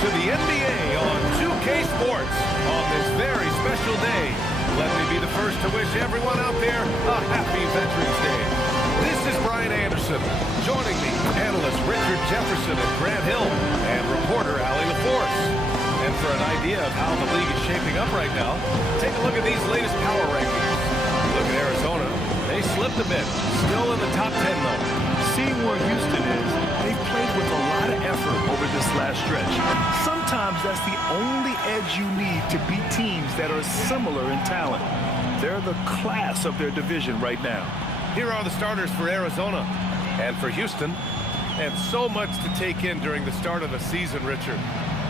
to the NBA on 2K Sports on this very special day. Let me be the first to wish everyone out there a happy Veterans Day. This is Brian Anderson. Joining me, analysts Richard Jefferson and Grant Hill, and reporter Allie LaForce. And for an idea of how the league is shaping up right now, take a look at these latest power rankings. Look at Arizona. They slipped a bit. Still in the top 10, though. Seeing where Houston is, they've played with a lot of effort over this last stretch. Sometimes that's the only edge you need to beat teams that are similar in talent. They're the class of their division right now. Here are the starters for Arizona and for Houston. And so much to take in during the start of the season, Richard.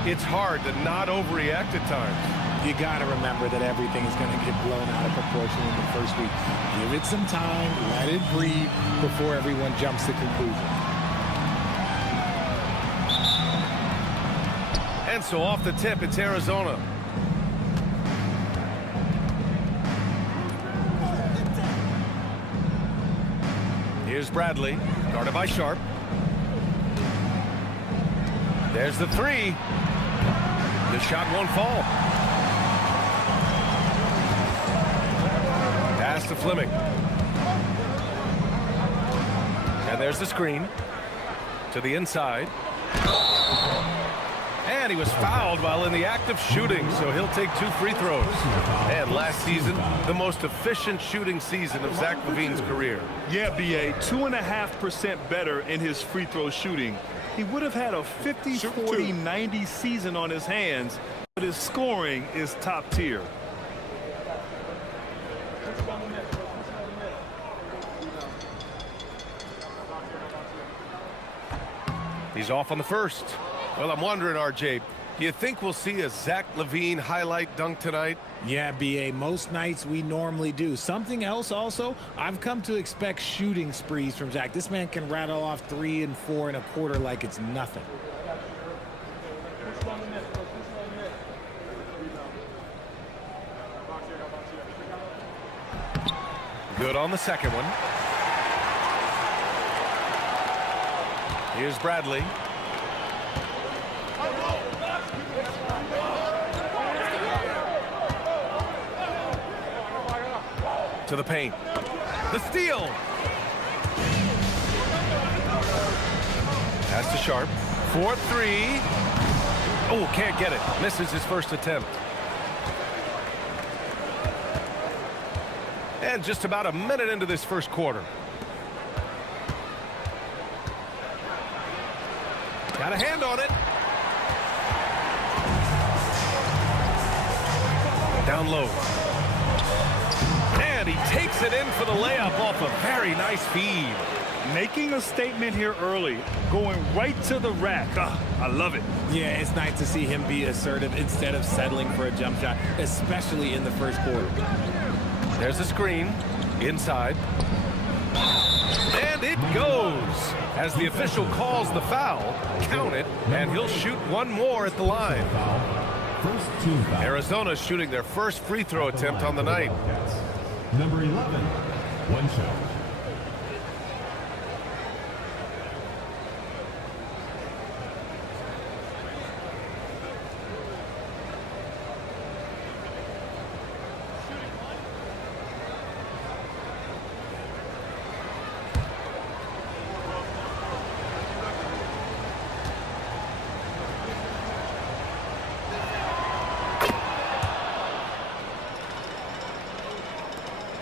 It's hard to not overreact at times. You got to remember that everything is going to get blown out of proportion in the first week. Give it some time, let it breathe before everyone jumps to conclusions. And so off the tip, it's Arizona. Here's Bradley, guarded by Sharp. There's the three. The shot won't fall. Pass to Fleming. And there's the screen. To the inside. And he was fouled while in the act of shooting, so he'll take 2 free throws. And last season, the most efficient shooting season of Zach LaVine's career. Yeah, B.A., 2.5% better in his free throw shooting. He would have had a 50, 40, 90 season on his hands, but his scoring is top tier. He's off on the first. Well, I'm wondering, RJ, do you think we'll see a Zach LaVine highlight dunk tonight? Yeah, B.A., most nights we normally do. Something else also, I've come to expect shooting sprees from Zach. This man can rattle off 3 and 4 and a quarter like it's nothing. Good on the second one. Here's Bradley. To the paint. The steal. Pass to Sharp. 4-3. Oh, can't get it. Misses his first attempt. And just about a minute into this first quarter. Got a hand on it. Down low. And he takes it in for the layup off a very nice feed. Making a statement here early, going right to the rack. I love it. Yeah, it's nice to see him be assertive instead of settling for a jump shot, especially in the first quarter. There's the screen. Inside. And it goes. As the official calls the foul, count it, and he'll shoot one more at the line. Arizona shooting their first free throw attempt on the night. Number 11, one shot.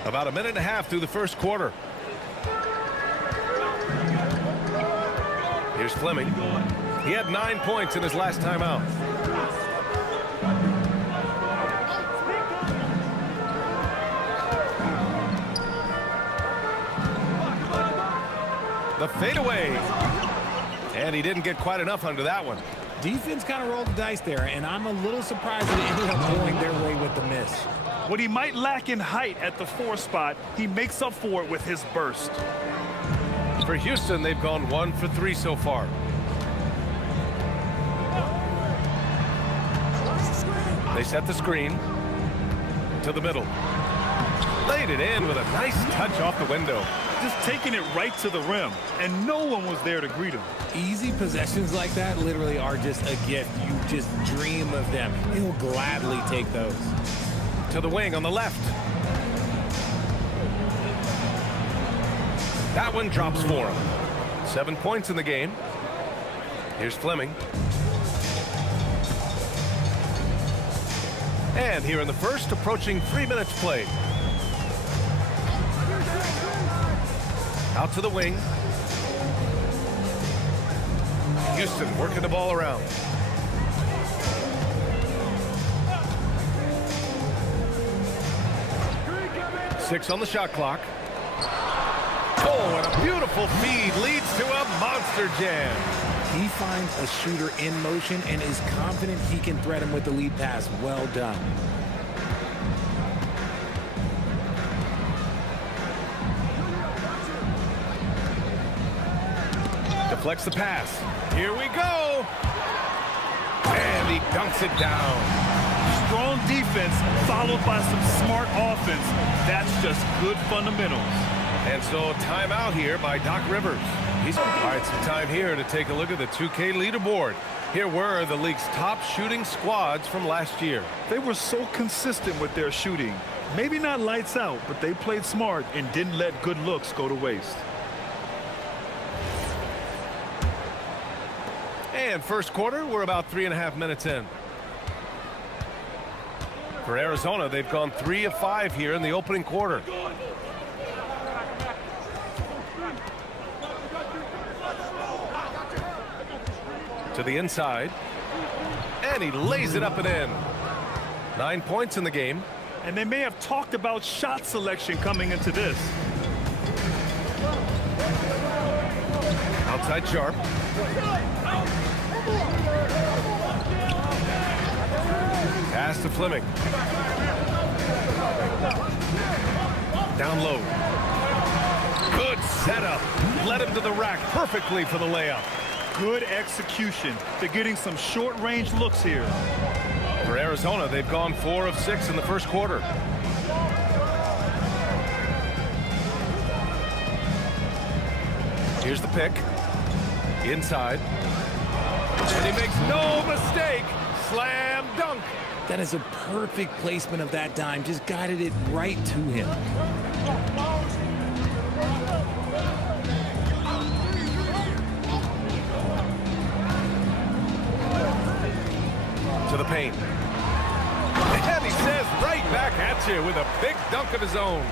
About a minute and a half through the first quarter. Here's Fleming. He had 9 points in his last time out. The fadeaway. And he didn't get quite enough under that one. Defense kind of rolled the dice there, and I'm a little surprised that it ended up going their way with the miss. What he might lack in height at the 4 spot, he makes up for it with his burst. For Houston, they've gone 1 for 3 so far. They set the screen to the middle. Laid it in with a nice touch off the window. just taking it right to the rim, and no one was there to greet him. Easy possessions like that literally are just a gift. You just dream of them. He'll gladly take those. To the wing on the left. That one drops for him. 7 points in the game. Here's Fleming. And here in the first, approaching 3 minutes played. Out to the wing. Houston working the ball around. Six on the shot clock. Oh, and a beautiful feed leads to a monster jam. He finds a shooter in motion and is confident he can thread him with the lead pass. Well done. Deflects the pass. Here we go. And he dunks it down. Strong defense followed by some smart offense. That's just good fundamentals. And so timeout here by Doc Rivers. All right, some time here to take a look at the 2K leaderboard. Here were the league's top shooting squads from last year. They were so consistent with their shooting. Maybe not lights out, but they played smart and didn't let good looks go to waste. And first quarter, we're about 3.5 minutes in. For Arizona, they've gone 3 of 5 here in the opening quarter. To the inside. And he lays it up and in. 9 points in the game. And they may have talked about shot selection coming into this. Outside Sharp. Pass to Fleming. Down low. Good setup. Led him to the rack perfectly for the layup. Good execution. They're getting some short-range looks here. For Arizona, they've gone 4 of 6 in the first quarter. Here's the pick. Inside. And he makes no mistake. Slam dunk. That is a perfect placement of that dime. Just guided it right to him. To the paint. And he says right back at you with a big dunk of his own.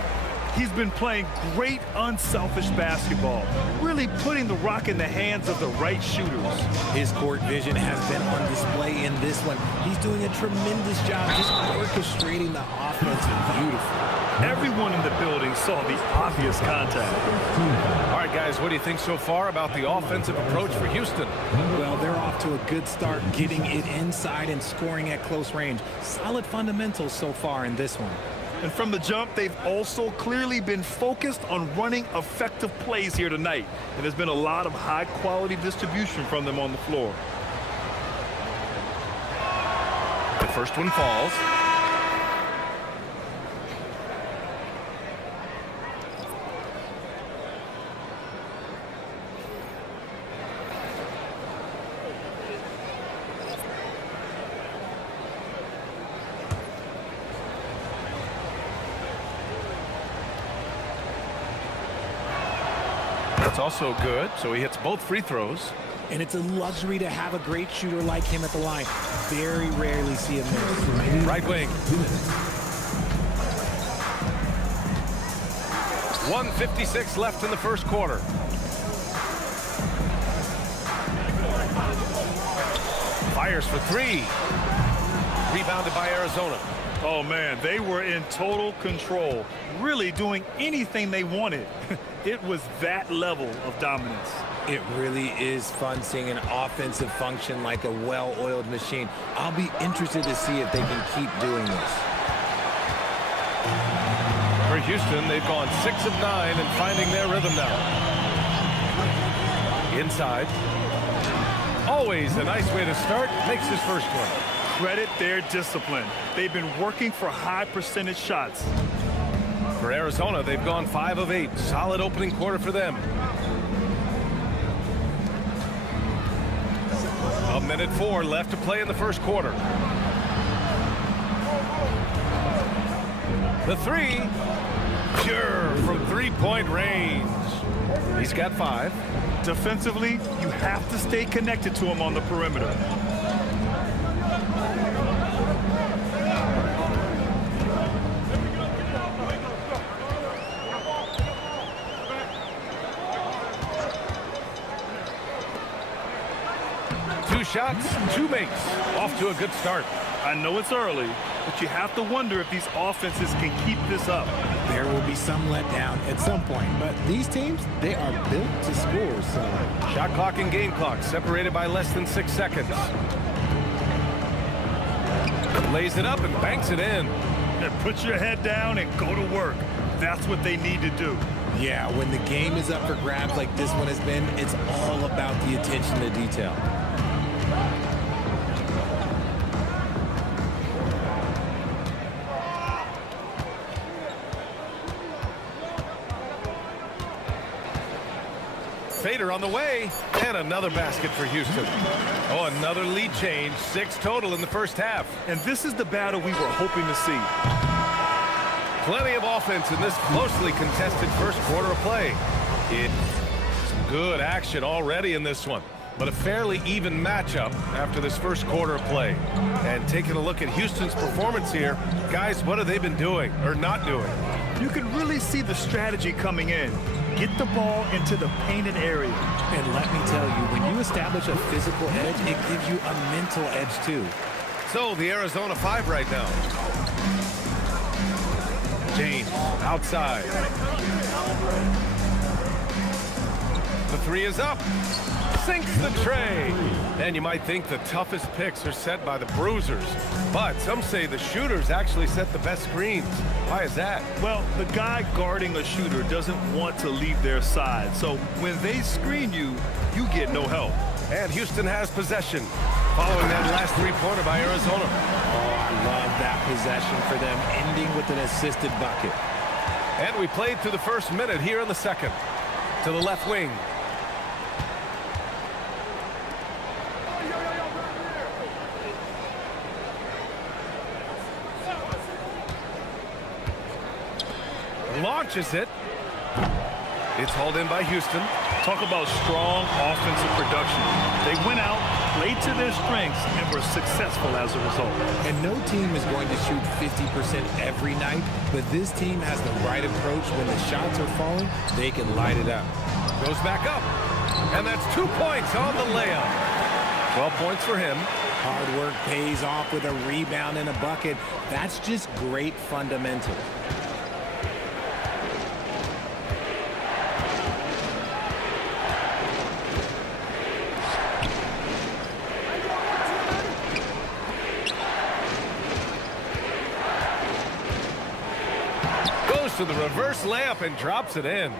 He's been playing great, unselfish basketball, really putting the rock in the hands of the right shooters. His court vision has been on display in this one. He's doing a tremendous job just orchestrating the offense beautifully. Everyone in the building saw the obvious contact. All right, guys, what do you think so far about the offensive approach for Houston? Well, they're off to a good start, getting it inside and scoring at close range. Solid fundamentals so far in this one. And from the jump, they've also clearly been focused on running effective plays here tonight. And there's been a lot of high-quality distribution from them on the floor. The first one falls. That's also good, so he hits both free throws. And it's a luxury to have a great shooter like him at the line. Very rarely see him miss. Right wing. 1:56 left in the first quarter. Fires for 3. Rebounded by Arizona. Oh, man, they were in total control, really doing anything they wanted. It was that level of dominance. It really is fun seeing an offensive function like a well-oiled machine. I'll be interested to see if they can keep doing this. For Houston, they've gone 6 of 9 and finding their rhythm now. Inside. Always a nice way to start. Makes his first one. Credit their discipline. They've been working for high percentage shots. For For Arizona, they've gone 5 of 8. Solid opening quarter for them. 1:04 left to play in the first quarter. The three, pure from three-point range. He's got 5. Defensively, you have to stay connected to him on the perimeter. Two shots, 2 makes. Off to a good start. I know it's early, but you have to wonder if these offenses can keep this up. There will be some letdown at some point, but these teams, they are built to score. So Shot clock and game clock separated by less than 6 seconds. Lays it up and banks it in. And put your head down and go to work. That's what they need to do. yeah, when the game is up for grabs like this one has been, it's all about the attention to detail. Fader on the way, and another basket for Houston. Oh, another lead change. 6 total in the first half. And this is the battle we were hoping to see. Plenty of offense in this closely contested first quarter of play. It's good action already in this one, but a fairly even matchup after this first quarter of play. And taking a look at Houston's performance here, guys, what have they been doing or not doing? You can really see the strategy coming in. Get the ball into the painted area. And let me tell you, when you establish a physical edge, it gives you a mental edge too. So the Arizona 5 right now. James outside. The 3 is up. Sinks the tray. And you might think the toughest picks are set by the bruisers, but some say the shooters actually set the best screens. Why is that? Well, the guy guarding a shooter doesn't want to leave their side. So when they screen you, you get no help. And Houston has possession following that last three-pointer by Arizona. Oh, I love that possession for them, ending with an assisted bucket. And we played through the first minute here in the second. To the left wing. Launches it. It's hauled in by Houston. Talk about strong offensive production. They went out, played to their strengths, and were successful as a result. And no team is going to shoot 50% every night, but this team has the right approach. When the shots are falling, they can light it up. Goes back up. And that's 2 points on the layup. 12 points for him. Hard work pays off with a rebound and a bucket. That's just great fundamental. To the reverse layup and drops it in.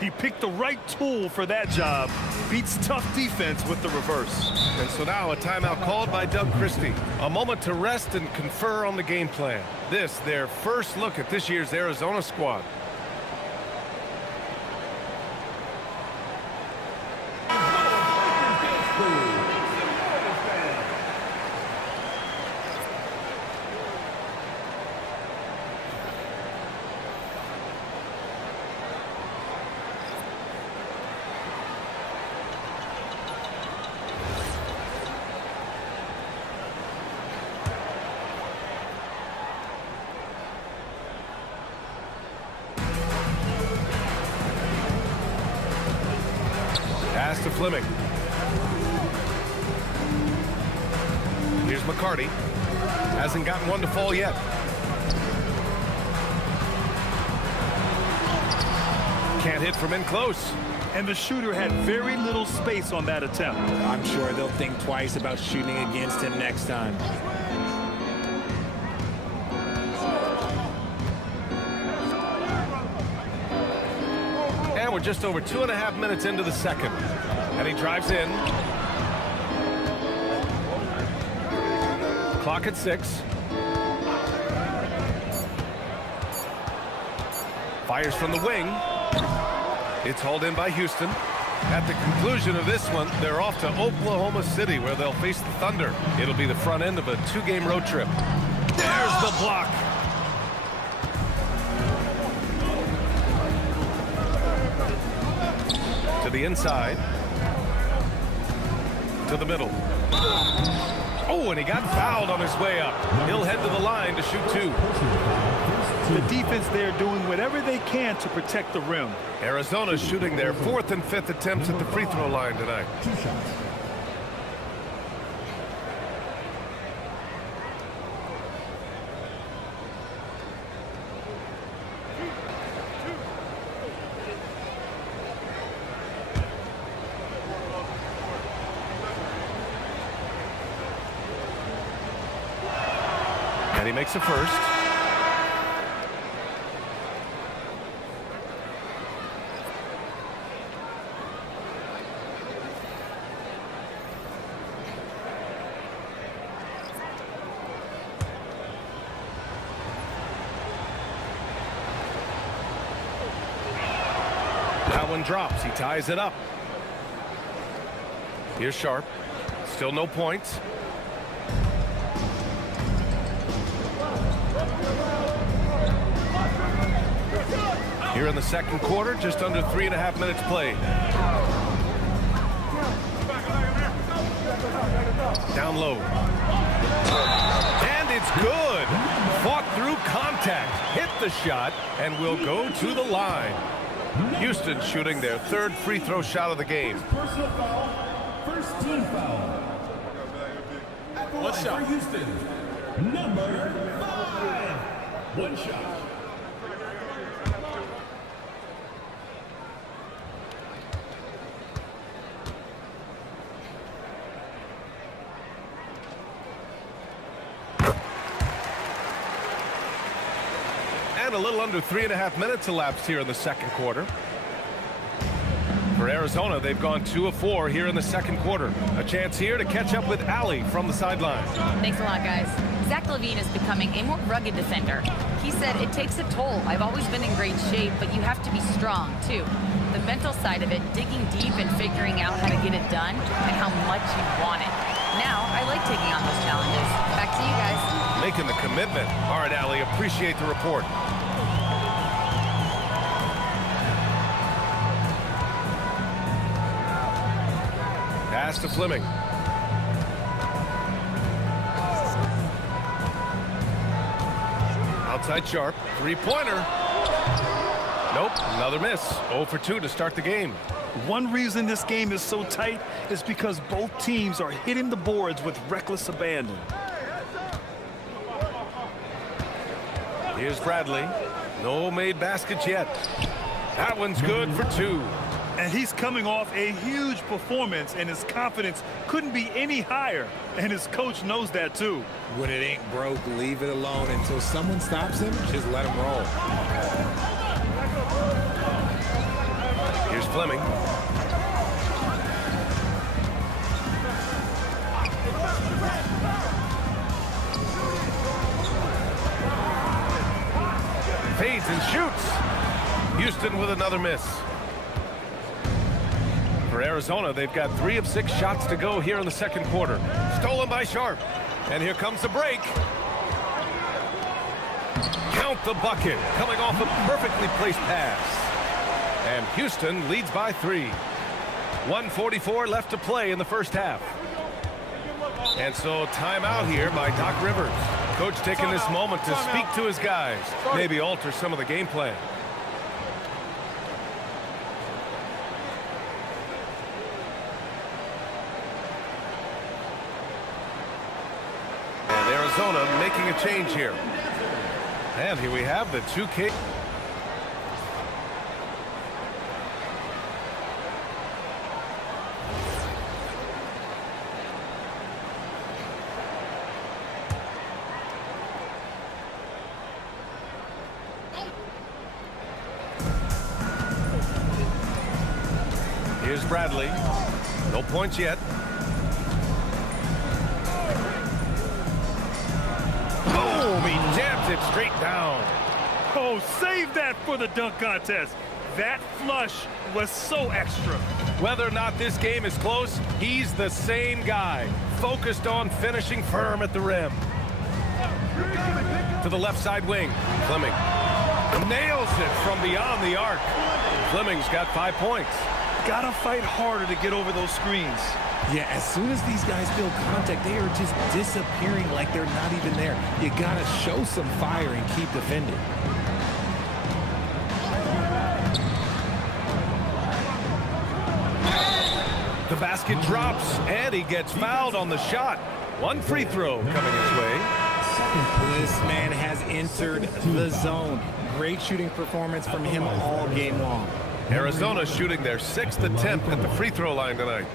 He picked the right tool for that job. Beats tough defense with the reverse. And so now a timeout called by Doug Christie. A moment to rest and confer on the game plan. This, their first look at this year's Arizona squad. Pass to Fleming. Here's McCarty. Hasn't gotten one to fall yet. Can't hit from in close. And the shooter had very little space on that attempt. I'm sure they'll think twice about shooting against him next time. We're just over 2.5 minutes into the second. And he drives in. Clock at 6. Fires from the wing. It's hauled in by Houston. At the conclusion of this one, they're off to Oklahoma City, where they'll face the Thunder. It'll be the front end of a 2-game road trip. There's the block. To the inside. To the middle. Oh, and he got fouled on his way up. He'll head to the line to shoot 2. The defense there doing whatever they can to protect the rim. Arizona's shooting their 4th and 5th attempts at the free throw line tonight. 2 shots. And he makes a first. That one drops. He ties it up. Here's Sharp. Still no points. Here in the second quarter, just under 3.5 minutes played. Down low. And it's good. Fought through contact, hit the shot, and will go to the line. Houston shooting their 3rd free throw shot of the game. Personal foul. First team foul. One shot. For Houston. Number 5. 1 shot. And a little under 3.5 minutes elapsed here in the second quarter. For Arizona, they've gone 2 of 4 here in the second quarter. A chance here to catch up with Allie from the sideline. Thanks a lot, guys. Zach LaVine is becoming a more rugged defender. He said, it takes a toll. I've always been in great shape, but you have to be strong, too. The mental side of it, digging deep and figuring out how to get it done and how much you want it. Now, I like taking on those challenges. Back to you guys. Making the commitment. All right, Allie, appreciate the report. Pass to Fleming. Outside Sharp. 3-pointer. Nope, another miss. 0 for 2 to start the game. One reason this game is so tight is because both teams are hitting the boards with reckless abandon. Here's Bradley. No made baskets yet. That one's good for 2. And he's coming off a huge performance, and his confidence couldn't be any higher. And his coach knows that, too. When it ain't broke, leave it alone until someone stops him. Just let him roll. Here's Fleming. Fades and shoots. Houston with another miss. For Arizona, they've got 3 of 6 shots to go here in the second quarter. Stolen by Sharp. And here comes the break. Count the bucket. Coming off a perfectly placed pass. And Houston leads by 3. 1:44 left to play in the first half. And so timeout here by Doc Rivers. Coach taking this moment to speak to his guys. Maybe alter some of the game plan. And Arizona making a change here. And here we have the 2K. Here's Bradley. No points yet. Boom! He jabs it straight down. Oh, save that for the dunk contest. That flush was so extra. Whether or not this game is close, he's the same guy, focused on finishing firm at the rim. To the left side wing, Fleming nails it from beyond the arc. Fleming's got 5 points. Gotta fight harder to get over those screens. Yeah, as soon as these guys feel contact, they are just disappearing like they're not even there. You gotta show some fire and keep defending. The basket drops, and he gets fouled on the shot. One free throw coming his way. This man has entered the zone. Great shooting performance from him all game long. Arizona shooting their 6th attempt at the free throw line tonight.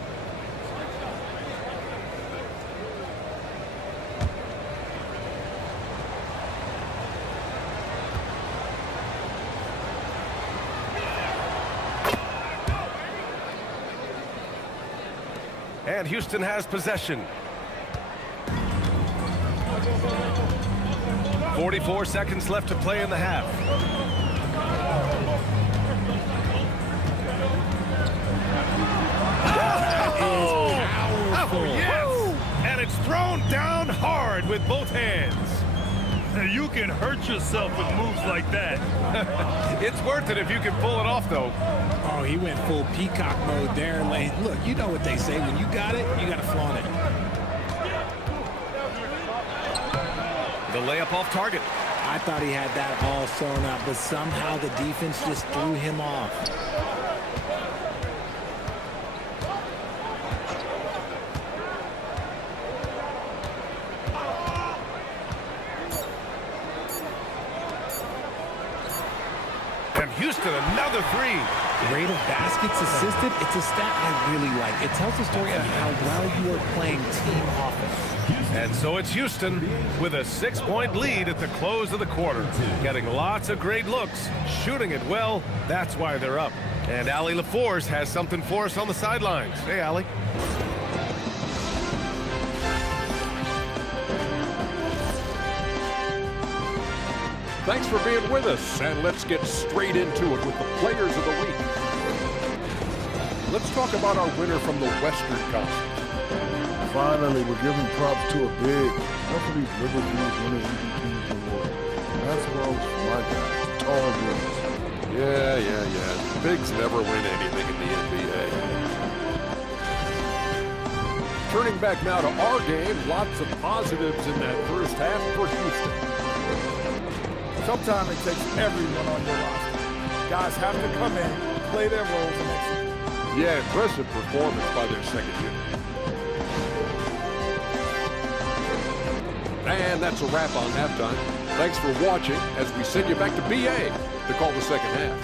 And Houston has possession. 44 seconds left to play in the half. Oh, yes! And it's thrown down hard with both hands. You can hurt yourself with moves like that. It's worth it if you can pull it off, though. Oh, he went full peacock mode there. Lane. Look, you know what they say. When you got it, you got to flaunt it. The layup off target. I thought he had that all sewn up, but somehow the defense just threw him off. And Houston, another three. Rate of baskets assisted, it's a stat I really like. It tells the story of how well you are playing team offense. And so it's Houston with a 6-point lead at the close of the quarter. Getting lots of great looks, shooting it well. That's why they're up. And Allie LaForce has something for us on the sidelines. Hey, Allie. Thanks for being with us, and let's get straight into it with the players of the week. Let's talk about our winner from the Western Conference. Finally, we're giving props to a big. Enough of these Liberty winners MVPs in the world. Basketball is for my guys, tall dudes. Yeah. Bigs never win anything in the NBA. Turning back now to our game, lots of positives in that first half for Houston. Sometimes it takes everyone on your roster. Guys have to come in, play their roles, and execute. Yeah, impressive performance by their second unit. And that's a wrap on halftime. Thanks for watching as we send you back to BA to call the second half.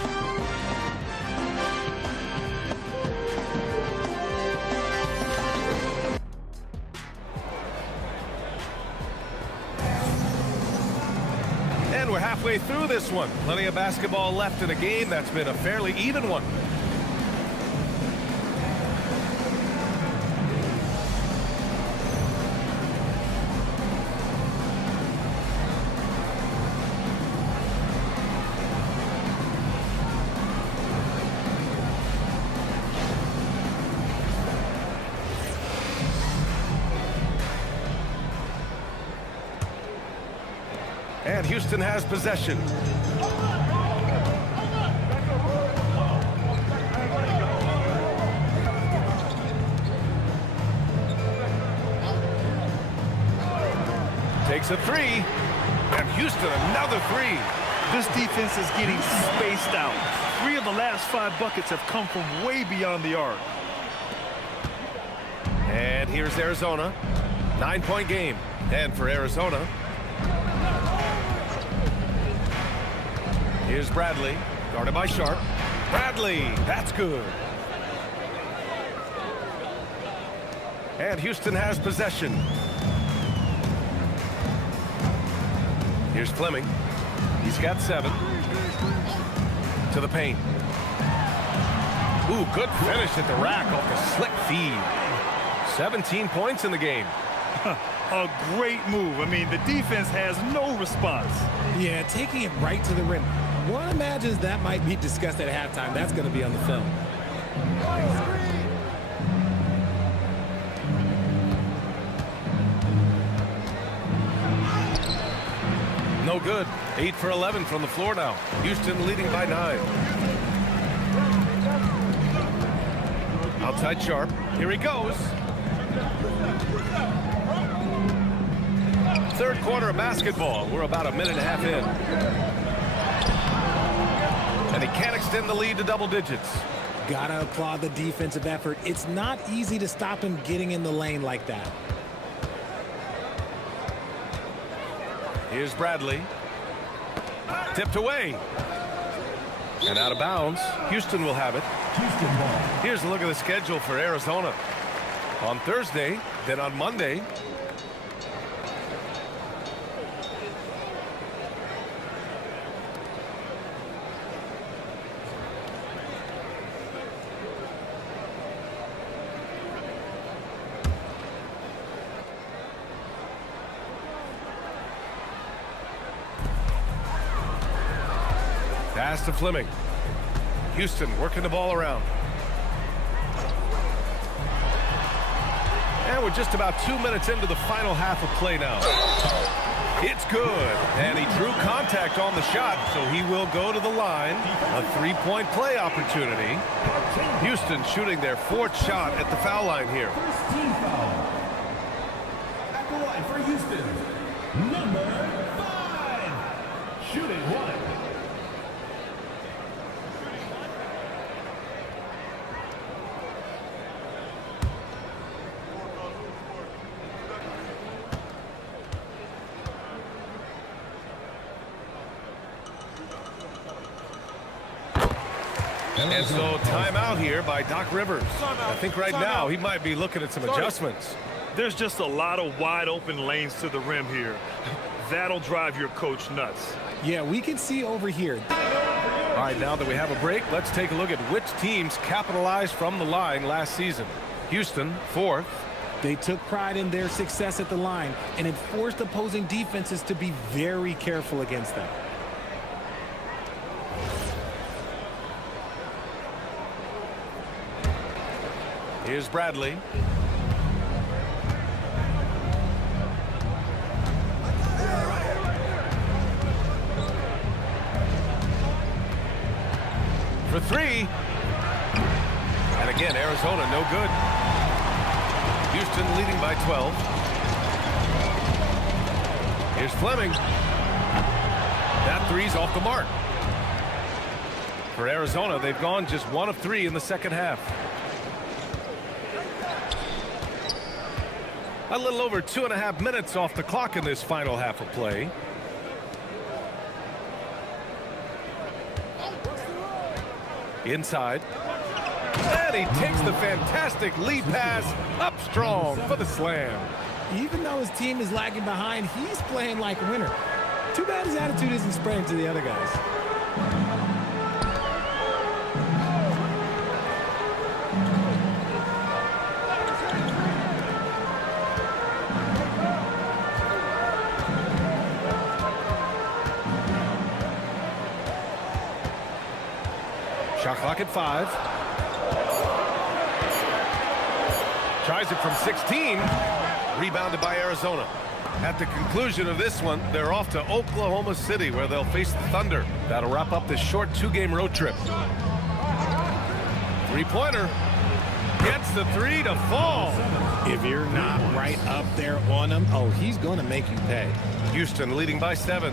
And we're halfway through this one. Plenty of basketball left in a game that's been a fairly even one. And Houston has possession. Takes a three. And Houston another three. This defense is getting spaced out. 3 of the last 5 buckets have come from way beyond the arc. And here's Arizona. 9-point game. And for Arizona, here's Bradley, guarded by Sharp. Bradley, that's good. And Houston has possession. Here's Fleming. He's got 7. To the paint. Ooh, good finish at the rack off the slick feed. 17 points in the game. A great move. I mean, the defense has no response. Yeah, taking it right to the rim. One imagines that might be discussed at halftime. That's going to be on the film. No good. 8 for 11 from the floor now. Houston leading by 9. Outside Sharp. Here he goes. Third quarter of basketball. We're about a minute and a half in. And he can't extend the lead to double digits. Gotta applaud the defensive effort. It's not easy to stop him getting in the lane like that. Here's Bradley. Tipped away. And out of bounds. Houston will have it. Here's a look at the schedule for Arizona. On Thursday, then on Monday. Pass to Fleming. Houston working the ball around. And we're just about 2 minutes into the final half of play now. It's good. And he drew contact on the shot, so he will go to the line. A three-point play opportunity. Houston shooting their 4th shot at the foul line here. First team foul. At the line for Houston, number 5. Shooting 1. And so timeout here by Doc Rivers. I think right now he might be looking at some adjustments. There's just a lot of wide open lanes to the rim here. That'll drive your coach nuts. Yeah, we can see over here. All right, now that we have a break, let's take a look at which teams capitalized from the line last season. Houston, 4th. They took pride in their success at the line, and it forced opposing defenses to be very careful against them. Here's Bradley. For 3. And again, Arizona no good. Houston leading by 12. Here's Fleming. That 3's off the mark. For Arizona, they've gone just 1 of 3 in the second half. A little over 2.5 minutes off the clock in this final half of play. Inside. And he takes the fantastic lead pass up strong for the slam. Even though his team is lagging behind, he's playing like a winner. Too bad his attitude isn't spreading to the other guys. Shot clock at 5. Tries it from 16. Rebounded by Arizona. At the conclusion of this one, they're off to Oklahoma City, where they'll face the Thunder. That'll wrap up this short 2-game road trip. Three-pointer. Gets the 3 to fall. If you're not right up there on him, oh, he's going to make you pay. Houston leading by 7.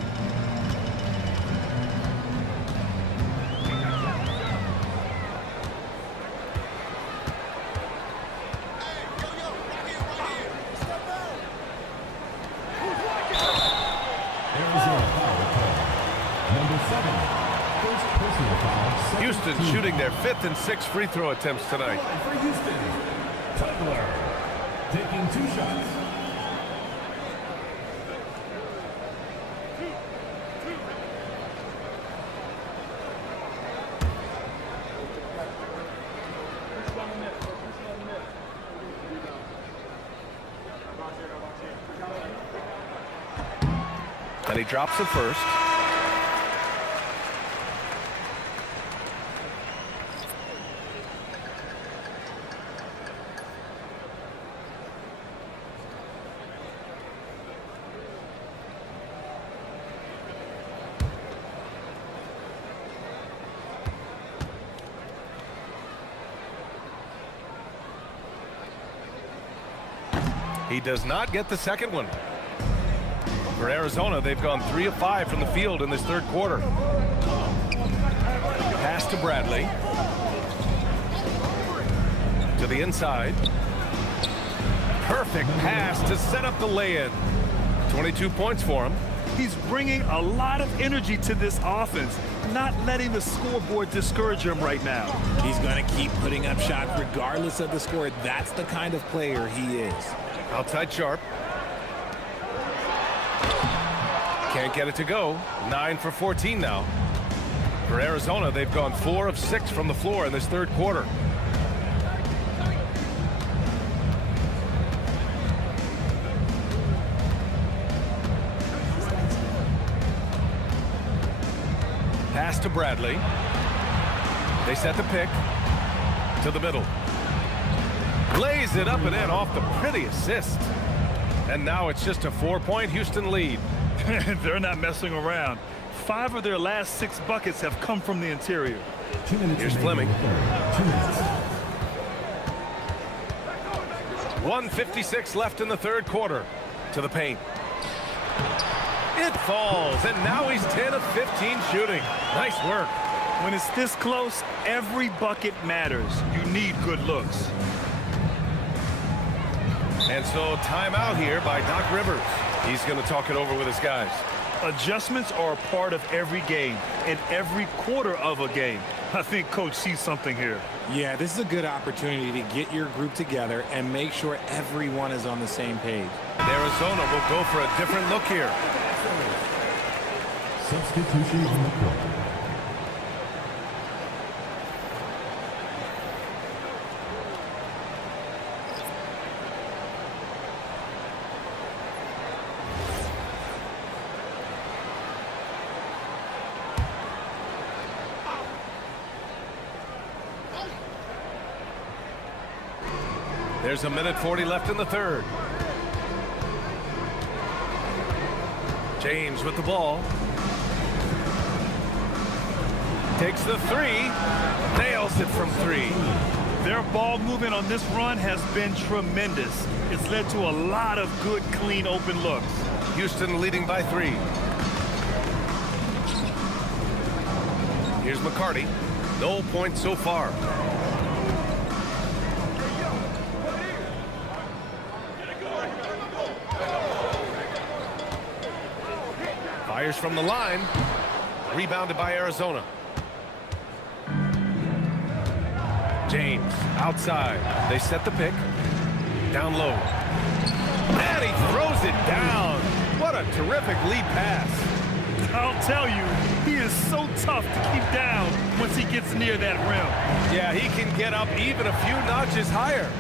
Houston shooting their 5th and 6th free throw attempts tonight. For Houston, Tugler taking 2 shots. And he drops it first. He does not get the second one. For Arizona, they've gone 3 of 5 from the field in this third quarter. Pass to Bradley. To the inside. Perfect pass to set up the lay-in. 22 points for him. He's bringing a lot of energy to this offense, not letting the scoreboard discourage him right now. He's going to keep putting up shots regardless of the score. That's the kind of player he is. Outside Sharp. Can't get it to go. 9 for 14 now. For Arizona, they've gone 4 of 6 from the floor in this third quarter. Pass to Bradley. They set the pick to the middle. Lays it up and in off the pretty assist. And now it's just a 4-point Houston lead. They're not messing around. 5 of their last 6 buckets have come from the interior. Here's Fleming. 1:56 left in the third quarter. To the paint. It falls, and now he's 10 of 15 shooting. Nice work. When it's this close, every bucket matters. You need good looks. And so timeout here by Doc Rivers. He's going to talk it over with his guys. Adjustments are a part of every game and every quarter of a game. I think Coach sees something here. Yeah, this is a good opportunity to get your group together and make sure everyone is on the same page. Arizona will go for a different look here. Substitution on the court. There's a minute 40 left in the third. James with the ball. Takes the 3. Nails it from 3. Their ball movement on this run has been tremendous. It's led to a lot of good, clean, open looks. Houston leading by 3. Here's McCarty. No points so far. Fires from the line. Rebounded by Arizona. James outside. They set the pick. Down low. And he throws it down. What a terrific lead pass. I'll tell you, he is so tough to keep down once he gets near that rim. Yeah, he can get up even a few notches higher.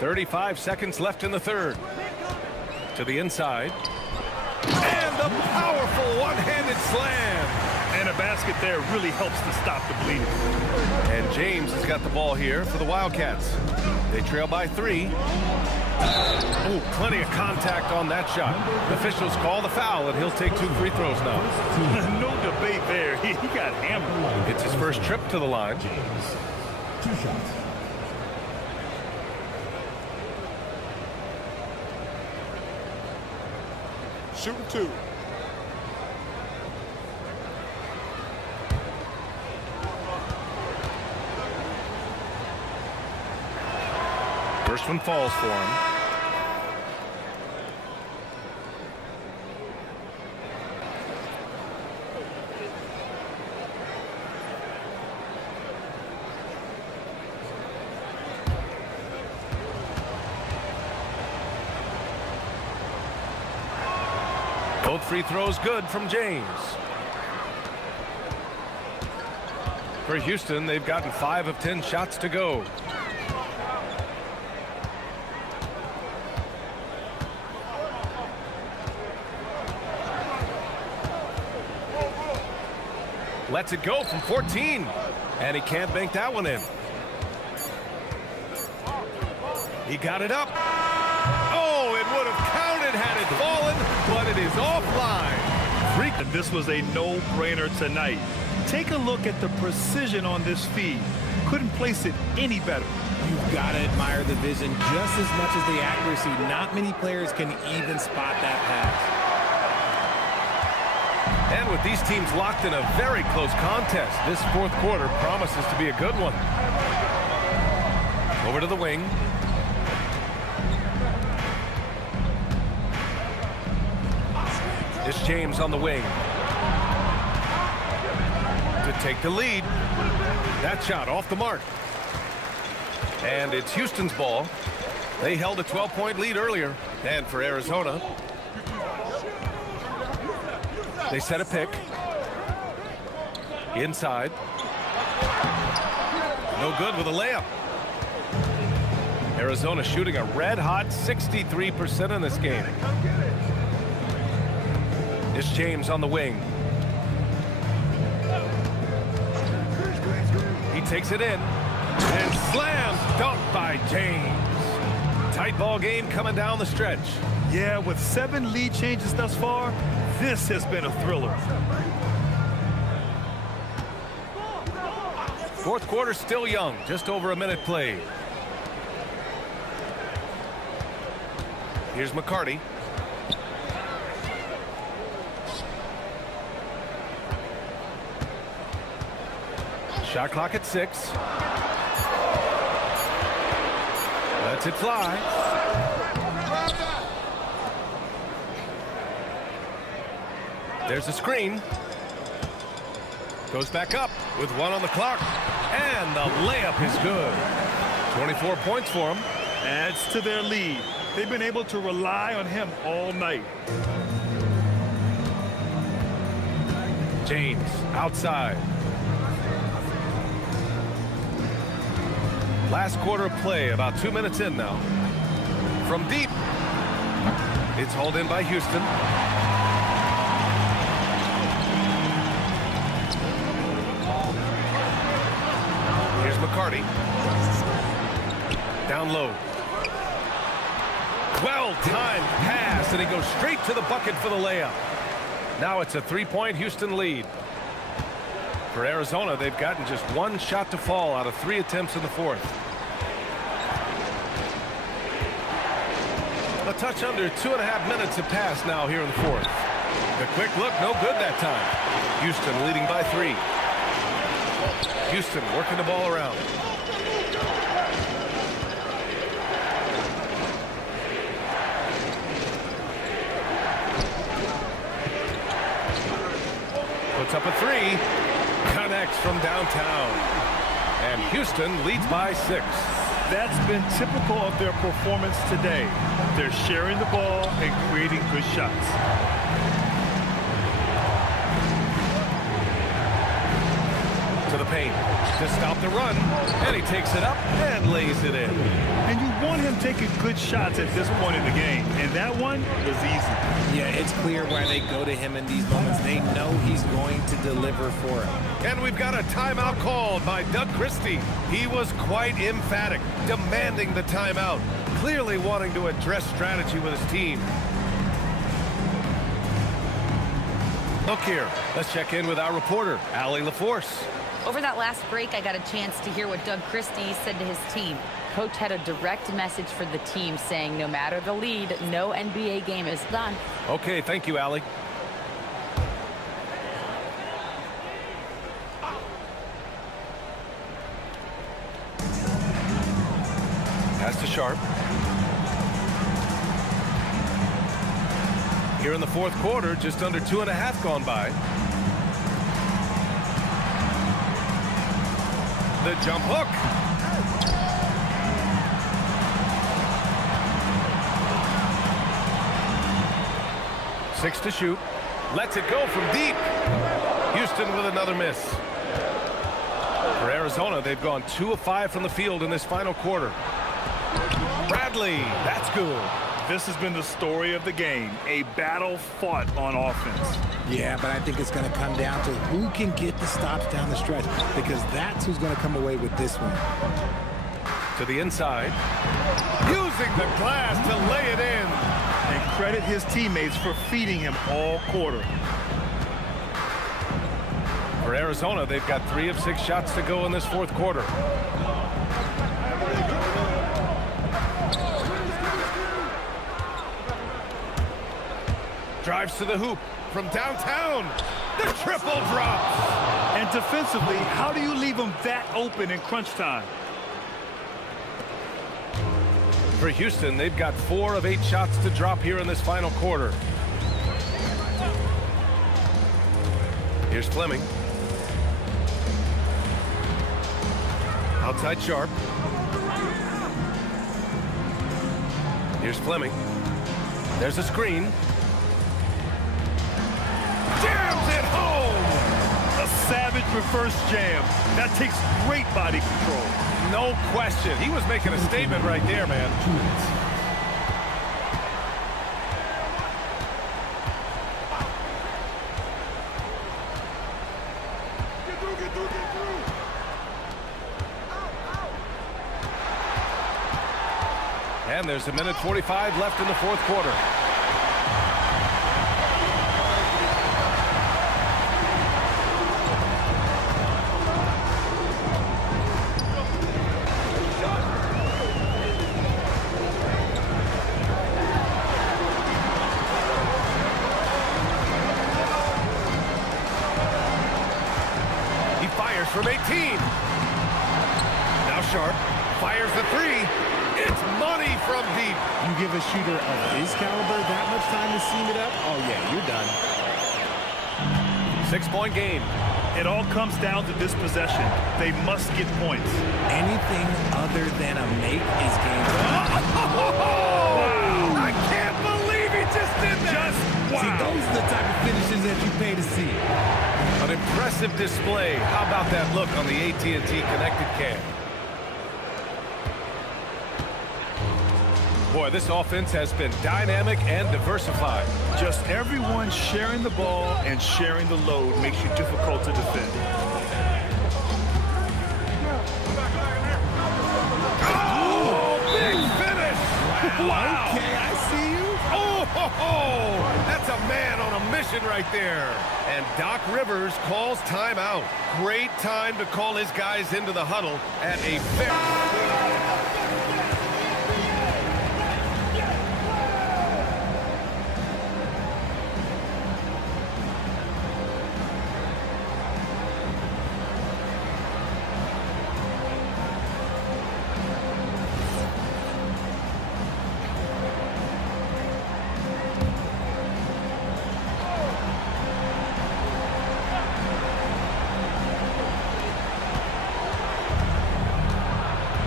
.35 seconds left in the third. To the inside. And a powerful one-handed slam. And a basket there really helps to stop the bleeding. And James has got the ball here for the Wildcats. They trail by 3. Oh, plenty of contact on that shot. Officials call the foul, and he'll take 2 free throws now. No debate there. He got hammered. It's his first trip to the line. 2 shots. Shooting 2. First one falls for him. Both free throws good from James. For Houston, they've gotten 5 of 10 shots to go. Lets it go from 14. And he can't bank that one in. He got it up. Oh, it would have counted had it fallen, but it is offline. And this was a no-brainer tonight. Take a look at the precision on this feed. Couldn't place it any better. You've got to admire the vision just as much as the accuracy. Not many players can even spot that pass. And with these teams locked in a very close contest, this fourth quarter promises to be a good one. Over to the wing. It's James on the wing. To take the lead. That shot off the mark. And it's Houston's ball. They held a 12-point lead earlier. And for Arizona, they set a pick. Inside. No good with a layup. Arizona shooting a red-hot 63% in this game. It's James on the wing. He takes it in. And slam dunk by James. Tight ball game coming down the stretch. Yeah, with 7 lead changes thus far, this has been a thriller. Fourth quarter still young, just over a minute played. Here's McCarty. Shot clock at 6. Lets it fly. There's a screen. Goes back up with 1 on the clock. And the layup is good. 24 points for him. Adds to their lead. They've been able to rely on him all night. James outside. Last quarter of play, about 2 minutes in now. From deep. It's hauled in by Houston. Here's McCarty. Down low. Well-timed pass, and he goes straight to the bucket for the layup. Now it's a 3-point Houston lead. For Arizona, they've gotten just 1 shot to fall out of 3 attempts in the fourth. A touch under 2.5 minutes have passed now here in the fourth. The quick look, no good that time. Houston leading by 3. Houston working the ball around. Puts up a 3. Connects from downtown. And Houston leads by 6. That's been typical of their performance today. They're sharing the ball and creating good shots. To the paint to stop the run, and he takes it up and lays it in. And you want him taking good shots at this point in the game, and that one was easy. Yeah, it's clear why they go to him in these moments. They know he's going to deliver for him. And we've got a timeout called by Doug Christie. He was quite emphatic, demanding the timeout, clearly wanting to address strategy with his team. Look here, let's check in with our reporter, Allie LaForce. Over that last break, I got a chance to hear what Doug Christie said to his team. Coach had a direct message for the team saying no matter the lead, no NBA game is done. Okay, thank you, Allie. Pass to Sharp. Here in the fourth quarter, just under 2.5 gone by. The jump hook. Six to shoot. Lets it go from deep. Houston with another miss. For Arizona, they've gone 2 of 5 from the field in this final quarter. Bradley, that's good. This has been the story of the game, a battle fought on offense. Yeah, but I think it's going to come down to who can get the stops down the stretch, because that's who's going to come away with this one. To the inside. Using the glass to lay it in. And credit his teammates for feeding him all quarter. For Arizona, they've got 3 of 6 shots to go in this fourth quarter. Drives to the hoop from downtown. The triple drops. And defensively, how do you leave them that open in crunch time? For Houston, they've got 4 of 8 shots to drop here in this final quarter. Here's Fleming. Outside Sharp. Here's Fleming. There's a screen. Jams it home! A savage reverse jam. That takes great body control. No question. He was making a statement right there, man. And there's 1:45 left in the fourth quarter. He fires from 18. Now Sharp fires the 3. It's money from deep. You give a shooter of his caliber that much time to seam it up? Oh, yeah, you're done. 6-point game. It all comes down to this possession. They must get points. Anything other than a make is game Wow. I can't believe he just did that. See, those are the type of finishes that you pay to see. An impressive display. How about that look on the AT&T connected cam? Boy, this offense has been dynamic and diversified. Just everyone sharing the ball and sharing the load makes you difficult to defend. Oh, big finish! Wow! Okay, I see you. Oh, that's a man on a mission right there. And Doc Rivers calls timeout. Great time to call his guys into the huddle at a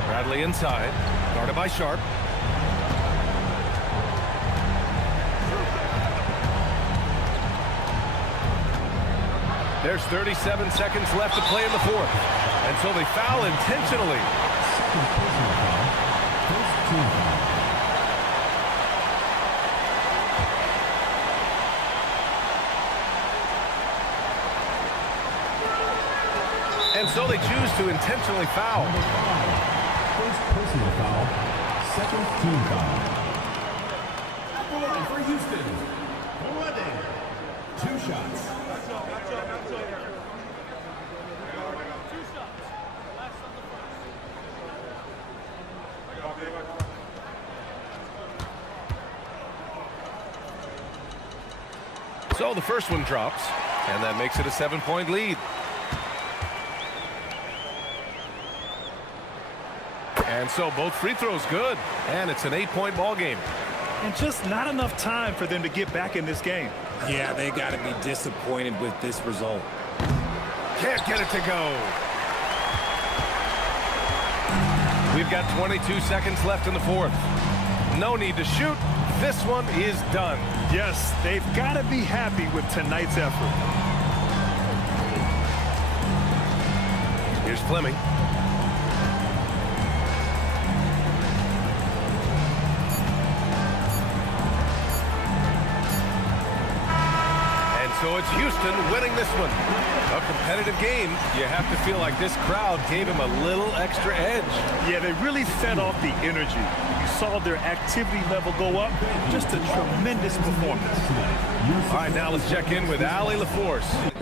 Bradley inside, guarded by Sharp. There's 37 seconds left to play in the fourth. And so they foul intentionally. And so they choose to intentionally foul. First personal foul, second team foul. At the line for Houston, Redding. 2 shots. So the first one drops, and that makes it a 7-point lead. And so both free throws good, and it's an 8-point ball game. And just not enough time for them to get back in this game. Yeah, they got to be disappointed with this result. Can't get it to go. We've got 22 seconds left in the fourth. No need to shoot. This one is done. Yes, they've got to be happy with tonight's effort. Here's Here's Fleming. So it's Houston winning this one. A competitive game. You have to feel like this crowd gave him a little extra edge. Yeah, they really fed off the energy. You saw their activity level go up. Just a tremendous performance. All right, now let's check in with Allie LaForce.